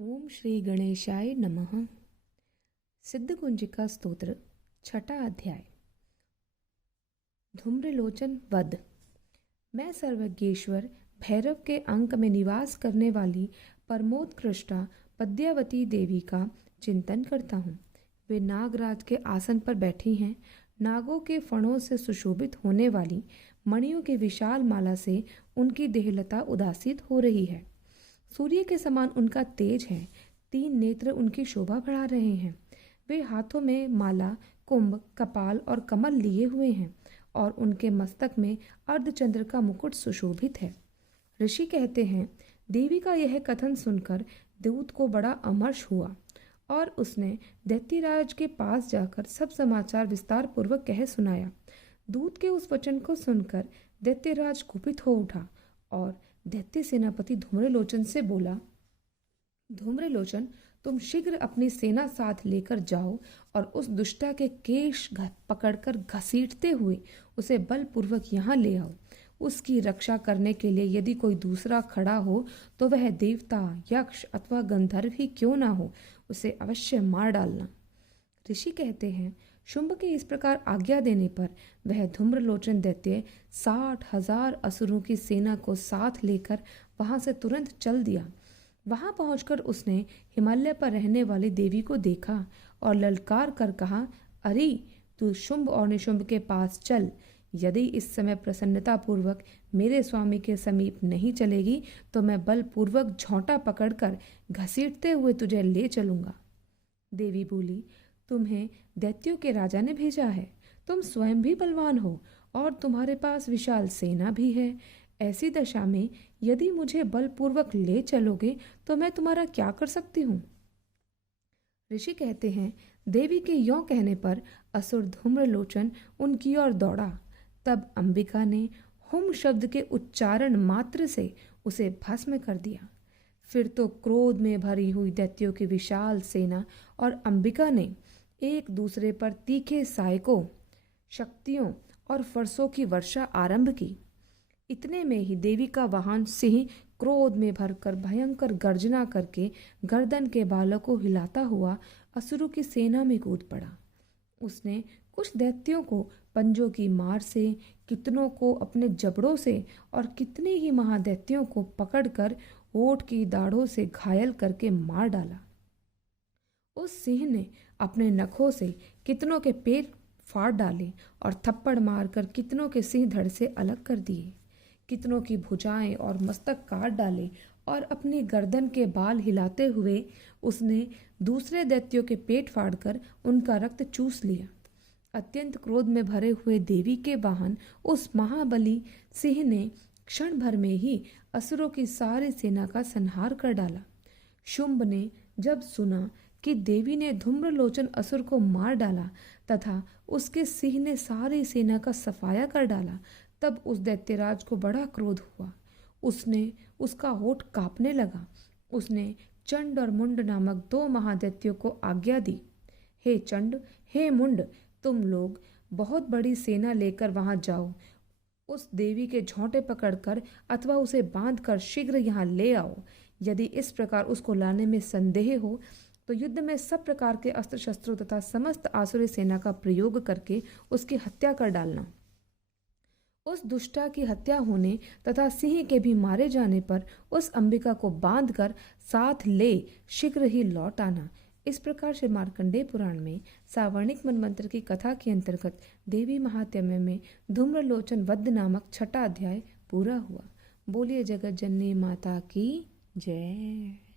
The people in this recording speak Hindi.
ओम श्री गणेशाय नमः। सिद्धकुंजिका स्तोत्र छठा अध्याय। धूम्रलोचन वध। मैं सर्वज्ञेश्वर भैरव के अंक में निवास करने वाली परमोत्कृष्टा पद्यावती देवी का चिंतन करता हूँ। वे नागराज के आसन पर बैठी हैं। नागों के फणों से सुशोभित होने वाली मणियों की विशाल माला से उनकी देहलता उदासित हो रही है। सूर्य के समान उनका तेज है। 3 नेत्र उनकी शोभा बढ़ा रहे हैं। वे हाथों में माला, कुंभ, कपाल और कमल लिए हुए हैं और उनके मस्तक में अर्धचंद्र का मुकुट सुशोभित है। ऋषि कहते हैं, देवी का यह कथन सुनकर दूत को बड़ा अमर्ष हुआ और उसने दैत्यराज के पास जाकर सब समाचार विस्तार पूर्वक कह सुनाया। दूत के उस वचन को सुनकर दैत्यराज कुपित हो उठा और दैत्य सेनापति धूम्रलोचन से बोला, धूम्रलोचन, तुम शीघ्र अपनी सेना साथ लेकर जाओ और उस दुष्टा के केश पकड़कर घसीटते हुए उसे बलपूर्वक यहाँ ले आओ। उसकी रक्षा करने के लिए यदि कोई दूसरा खड़ा हो तो वह देवता, यक्ष अथवा गंधर्व ही क्यों ना हो, उसे अवश्य मार डालना। ऋषि कहते हैं, शुंभ के इस प्रकार आज्ञा देने पर वह धूम्रलोचन दैत्य 60,000 असुरों की सेना को साथ लेकर वहां से तुरंत चल दिया। वहां पहुंचकर उसने हिमालय पर रहने वाली देवी को देखा और ललकार कर कहा, अरे तू शुंभ और निशुंभ के पास चल। यदि इस समय प्रसन्नता पूर्वक मेरे स्वामी के समीप नहीं चलेगी तो मैं बलपूर्वक झोंटा पकड़कर घसीटते हुए तुझे ले चलूंगा। देवी बोली, तुम्हें दैत्यों के राजा ने भेजा है। तुम स्वयं भी बलवान हो और तुम्हारे पास विशाल सेना भी है। ऐसी दशा में यदि मुझे बलपूर्वक ले चलोगे तो मैं तुम्हारा क्या कर सकती हूँ। ऋषि कहते हैं, देवी के यों कहने पर असुर धूम्रलोचन उनकी ओर दौड़ा। तब अंबिका ने हुम शब्द के उच्चारण मात्र से उसे भस्म कर दिया। फिर तो क्रोध में भरी हुई दैत्यों की विशाल सेना और अंबिका ने एक दूसरे पर तीखे सायकों, शक्तियों और फरसों की वर्षा आरंभ की। इतने में ही देवी का वाहन सिंह क्रोध में भरकर भयंकर गर्जना करके गर्दन के बालों को हिलाता हुआ असुरों की सेना में कूद पड़ा। उसने कुछ दैत्यों को पंजों की मार से, कितनों को अपने जबड़ों से और कितने ही महादैत्यों को पकड़कर ओठ की दाढ़ों से घायल करके मार डाला। उस सिंह ने अपने नखों से कितनों के पेट फाड़ डाले और थप्पड़ मारकर कितनों के सिंह धड़ से अलग कर दिए। कितनों की भुजाएं और मस्तक काट डाले और अपनी गर्दन के बाल हिलाते हुए उसने दूसरे दैत्यों के पेट फाड़कर उनका रक्त चूस लिया। अत्यंत क्रोध में भरे हुए देवी के वाहन उस महाबली सिंह ने क्षण भर में ही असुरों की सारी सेना का संहार कर डाला। शुंभ ने जब सुना कि देवी ने धूम्रलोचन असुर को मार डाला तथा उसके सिंह ने सारी सेना का सफाया कर डाला, तब उस दैत्यराज को बड़ा क्रोध हुआ। उसने उसका होठ कांपने लगा। उसने चंड और मुंड नामक 2 महादैत्यों को आज्ञा दी, हे चंड, हे मुंड, तुम लोग बहुत बड़ी सेना लेकर वहां जाओ। उस देवी के झोंटे पकड़कर अथवा उसे बांधकर शीघ्र यहाँ ले आओ। यदि इस प्रकार उसको लाने में संदेह हो तो युद्ध में सब प्रकार के अस्त्र शस्त्रों तथा समस्त आसुरी सेना का प्रयोग करके उसकी हत्या कर डालना। उस दुष्टा की हत्या होने तथा सिंह के भी मारे जाने पर उस अंबिका को बांधकर साथ ले शीघ्र ही लौट आना। इस प्रकार से मार्कंडेय पुराण में सावर्णिक मनमंत्र की कथा के अंतर्गत देवी महात्म्य में धूम्रलोचन वध नामक छठा अध्याय पूरा हुआ। बोलिए जगत जननी माता की जय।